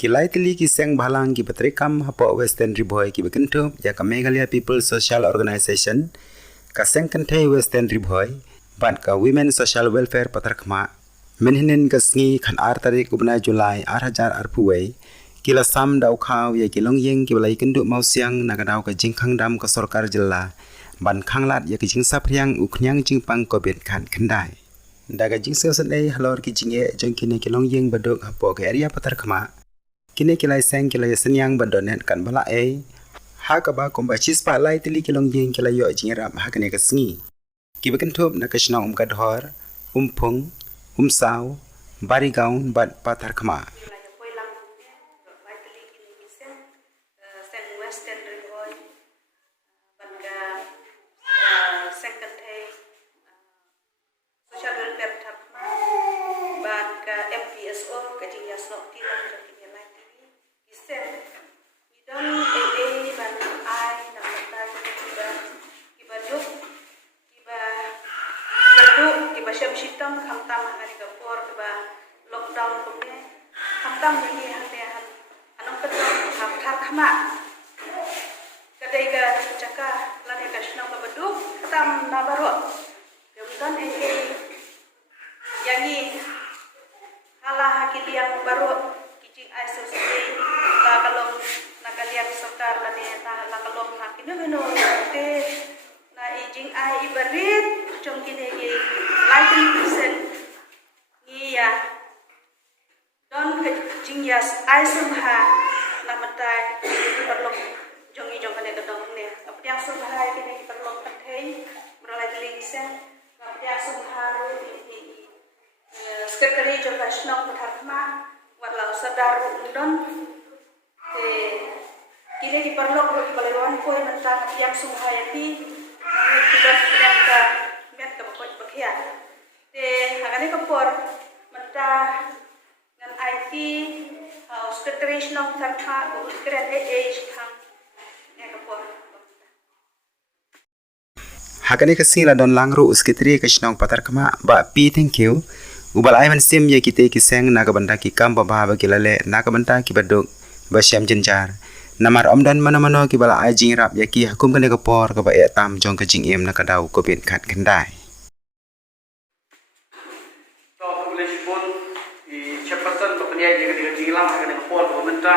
Kilai tili ki seng balang ki patrikam hapo Western Riboy ki bekentup ya ka Meghalaya People Social Organization ka seng kentei Western Riboy ban ka Women Social Welfare Patarkma menhinin ka sngi khan ar tarik ubna Julai 2000 arpuwei kila sam dau khaw ya ki longyeng ki balai kenduk mau siang nagadau ka jingkhang dam ka sarkar jilla ban khanglat ya ki jingsap riang uknyang jingpang ko bet khan kendai daga jingse sanai halor ki jinge jongkine ki longyeng badok hapo ka area Patarkma kini kilai seng kilai senyang bandonet kan bala ha ka ba komba chispa lai tili kilong jing kilai yo jingrap ha kane ka sngi ki bekentup na kasna kadhor phung saw barigaun bat Patarkma Syam Shitam khamtam hari kapor keba lockdown kumne khamtam ni hande anong kadong thar khama kadai ka chaka lane kashna ka baduk tam na baro kemudian yangi hala hakiliang baro kijing aiso sini ta kalong nakaliang sokar lane ta kalong hakinu te na ijing ai ibarit trong kine ye lighting percent niya don ke jingyas aisum ha namatai perlok jongi jongkane kedong ne apya sumha kine perlok pathei beralai telisen apya sumha ni sekretari jobasnong Patarkma walau sadar undon te kine di perlok di palewan ko nantang apya sumha yati tidak berangkat met ke pokok bakia te hagane kapor menta ngan IT secretary of Patarkma ukret shikang ne kapor hakane ka sila don langru uskitri kasnong Patarkma ba pi thank you ubal aiman sim ye kite ki seng naga banda ki kam ba ba kilale naga banda ki baduk ba syam jenjar namar omdan mana-mana ki bala ai jingrap ya ki hakum kane kapor ka ba tam jong ka jingem na kadau ko bet khat kendai to publish pun i chapasan to pnya ye ka jilang kane kapor ko menta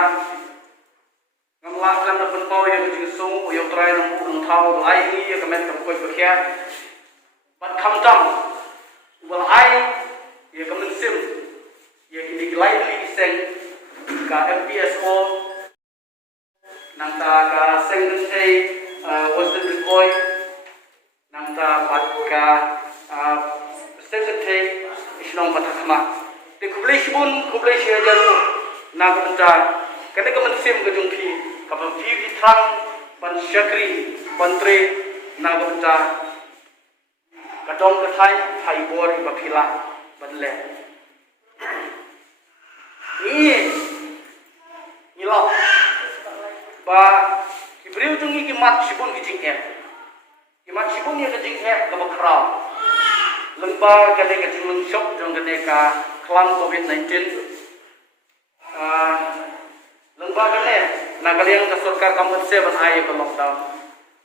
ngamla lam na pun paw ye ka jing sung yo trai na mu thau ai ni ye ka met ka ko ko kya bat kham tam bal ai ye ka men sim ye ki dik lai li seng ka MPSO nangta ka secretary Western Riboy nangta bat ka secretary Isnong Patarkma te kublish jaru naganta kane ka mansim ka jungpi ka pa fi thang ban shakri bantre naganta ka dong ka thai bor ba phila banle ni lo ba kibriu tungi ki mat sibun ki jing ki mat sibun ye ka jing ka ba khra lengba ka de ka jing leng shop jong ka de ka klam COVID-19 lengba ka ne nagaliang ka sarkar kamut se ban ai ka lockdown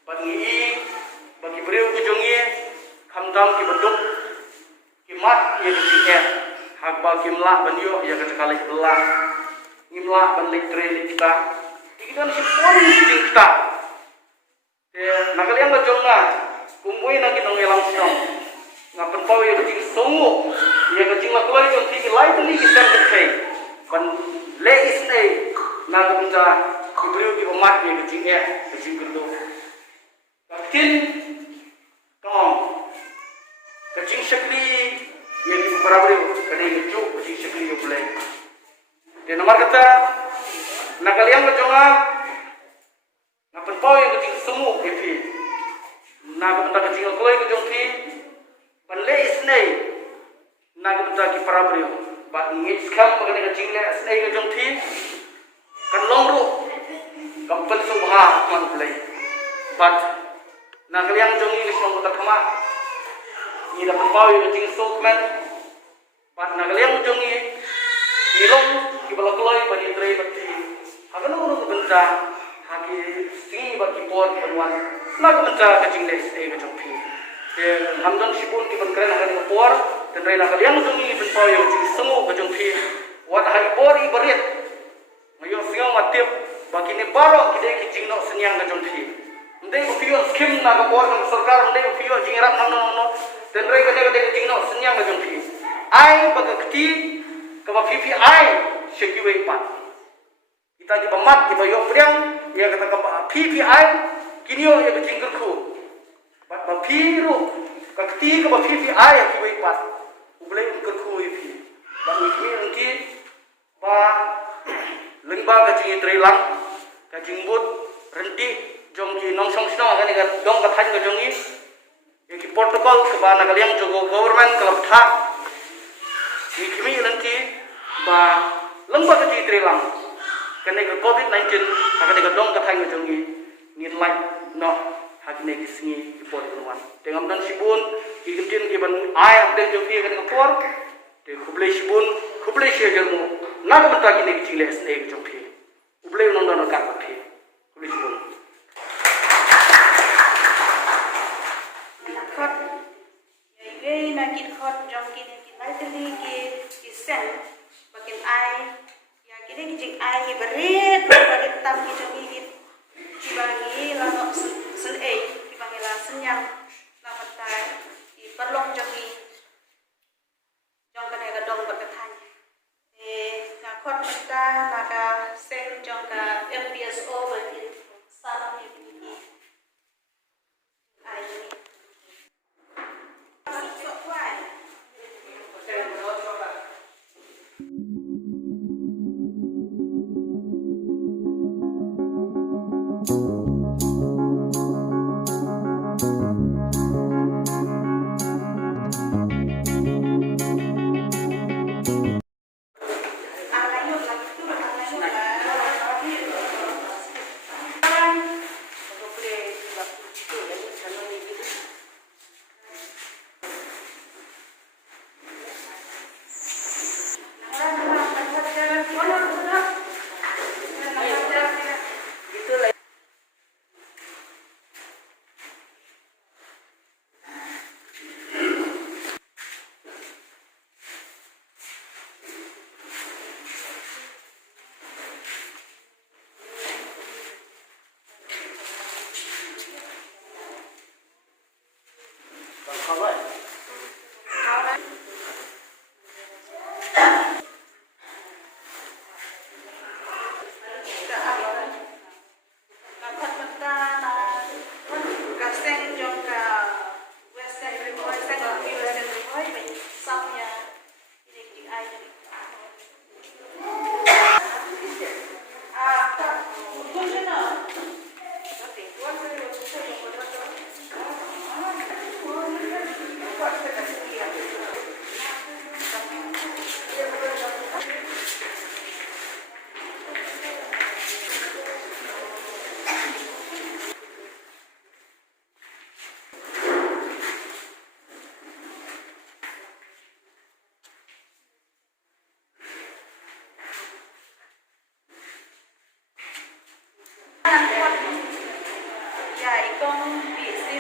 ban ngi ba kibriu ki jong ye khamdam ki baduk ki mat ye ka jing hak ba kimla ban yo ye ka kali belah ngimla ban lektre kita ikan si pon kita te nagaliang ba jonga kumbui na kitong elang song ngapen pau ye kecing songo ye kecing la kloi jong ki lai tli ki sen ke kon le isne na kumja kubriu ki umat ye kecing gendo katin tong kecing shakli ye ki barabriu kene kecu kecing shakli yo play te nomor kata nagaliang ba jonga ngapen pau ye kecing semu epi na kumta kecing kloi ko jong ki panle isne nagumta ki parabrio ba ngit kham magane ka jingle asai ka jong thi kan longru kampal subha man play but nagaliang jong ni song ta khama ni da paw yo jing sokman but nagaliang jong ni ilong ki balakloi ba ni tre benda haki singi bagi por penuan nak benda kecing les kecong pi hamdan sibun ki ban kren hari por dan rela kalian sungi ben pau yo ji sengu kecong pi wat hari por i berit mayo singa matip bagi ni baro kide kecing no senyang kecong pi ndai ko pio skim na ko por sarkar ndai ko pio jingirak no dan rela kade kecing no senyang kecong pi ai bagakti ka ba PPI sekiwe pat kita di pemat kita yo priang ya kata ka PPI kini yo ya kecing kerku ba piru ka kti ka ba PPI ya kiwe pat ublai kerku ipi ba mi angki ba lengba kecing trelang kecing but renti jong ki nong song sino kan ka dong ka than ka jongi ya ki protokol ka ba na kaliang jogo government kalau tha Ikmi nanti ba lengba kecil trelang kena ke COVID-19 akan ke dong katang ngejongi ngin like no hakine kisngi ipor keluar dengan dan sibun ikimjin kiban ay update jogi akan ke por de kublai sibun kublai syegermu nak bentak ini kecil SE jogi kublai nonton kat pakai kublai sibun khot yai na kit khot jong kini kita teli ki sen bakin ai ya kini kijing ai ki berit bakin tam ki jongi ki cibangi lano sen ki bangi la senyang la matai ki perlong jongi jong kene ka dong berkatan ka khot kita naka sen jong ka MPSO bakin salam ni ki ai ni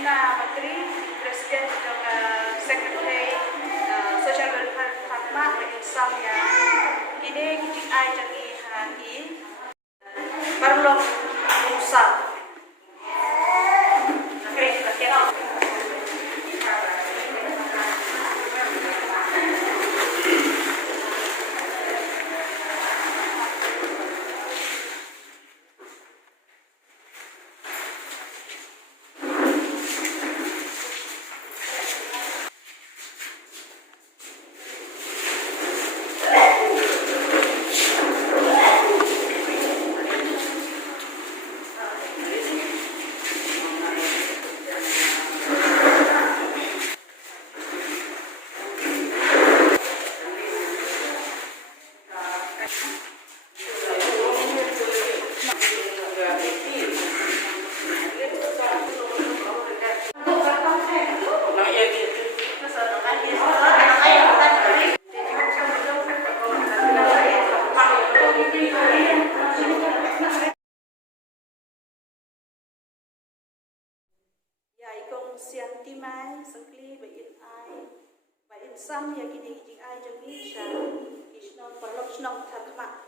Menteri Presiden juga Sekretari Social Welfare Department bersama kini kita ajak hari perlu usaha. siang timai sengkli bain ai bain sam ya kini jing ai jongi sha isnon perlok snong thakma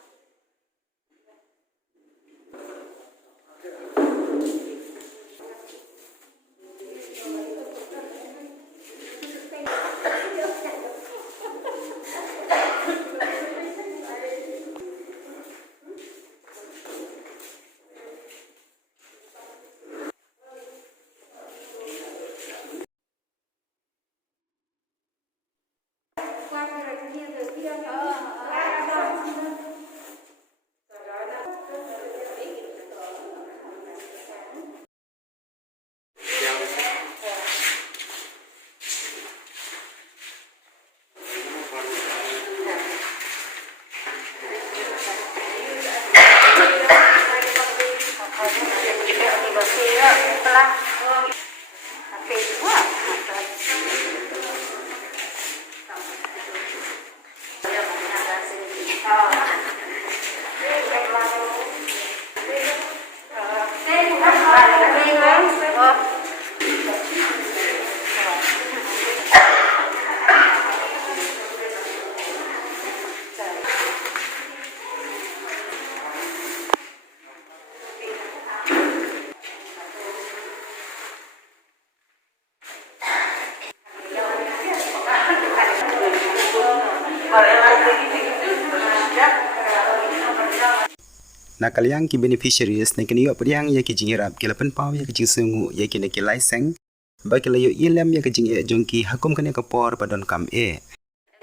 Nakaliang ki beneficiaries na kini operiang ya ki jingirap ki lapan pau ya ki jingsungu ya ki neki laiseng ba ki layo ilam ya ki jing e jongki hakum kane ka por padon kam e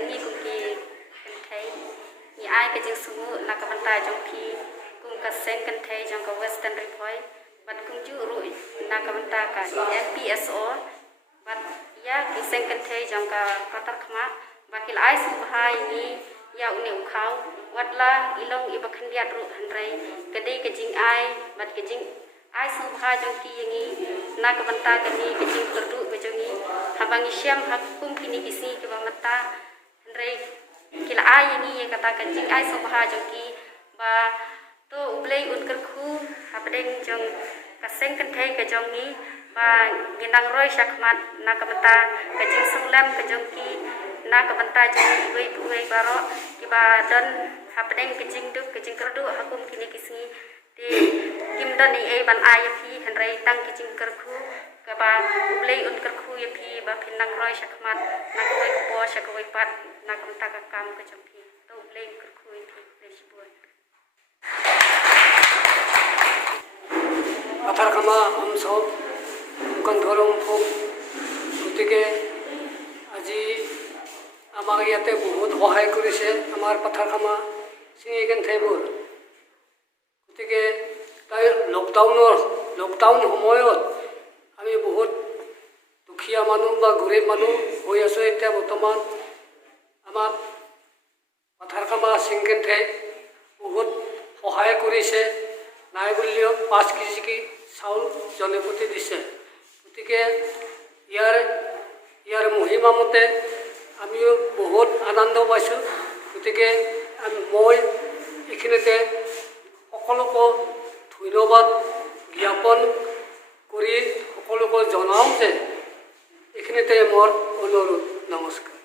ni kum ki thai ni ai ka jing sungu na ka banta jong ki kum ka seng kan thai jong ka western report bat kum ju ru na ka banta ka NPSO bat ya ki seng kan thai jong ka patar khma ba ki ai su bahai ni ya uni ukhau watla ilong iba khandiat ru hanrai kade ka jing ai bat ka jing ai su bahai jong ki yangi na ka banta ka ni ka jing perdu ka jongi habangi syam hakum kini kisi ke mata hanrai kila ai ni ye kata ka jing ai su bahai jong ki ba to ublei un kar khu habdeng jong ka seng kan thai ka jong ni ba ginang roi shakmat na ka banta ka jing sunglam ka jong ki na ka banta jong wei baro ki ba don habdeng ka jing duk ka jing kerdu hakum kini kisi ti kim don ni ai ban ai phi hanrai tang ki jing kar khu ka ba ublei un kar khu ye phi ba phinang roi shakmat na ka wei po shak wei pat na ka banta ka kam ka jong phi to ublei kar khu ye phi deshbon পাথাৰ খামা আম চব দোকান ধৰম ফোক গতিকে আজি আমাক ইয়াতে বহুত সহায় কৰিছে আমাৰ পাথাৰ খামা ছিঙিকেন ঠাইবোৰ গতিকে তাই লকডাউন সময়ত আমি বহুত দুখীয়া মানুহ বা গৰীব মানুহ হৈ আছোঁ এতিয়া বৰ্তমান আমাক পাথাৰ খামা ছিঙিকেন ঠাই বহুত সহায় কৰিছে নাই বুলিও 5 কেজি চাউল জনে প্ৰতি দিছে গতিকে ইয়াৰ মহিমা মতে আমিও বহুত আনন্দ পাইছোঁ গতিকে মই এইখিনিতে সকলোকে ধন্যবাদ জ্ঞাপন কৰি সকলোকে জনাওঁ যে এইখিনিতে মোৰ অনুৰোধ নমস্কাৰ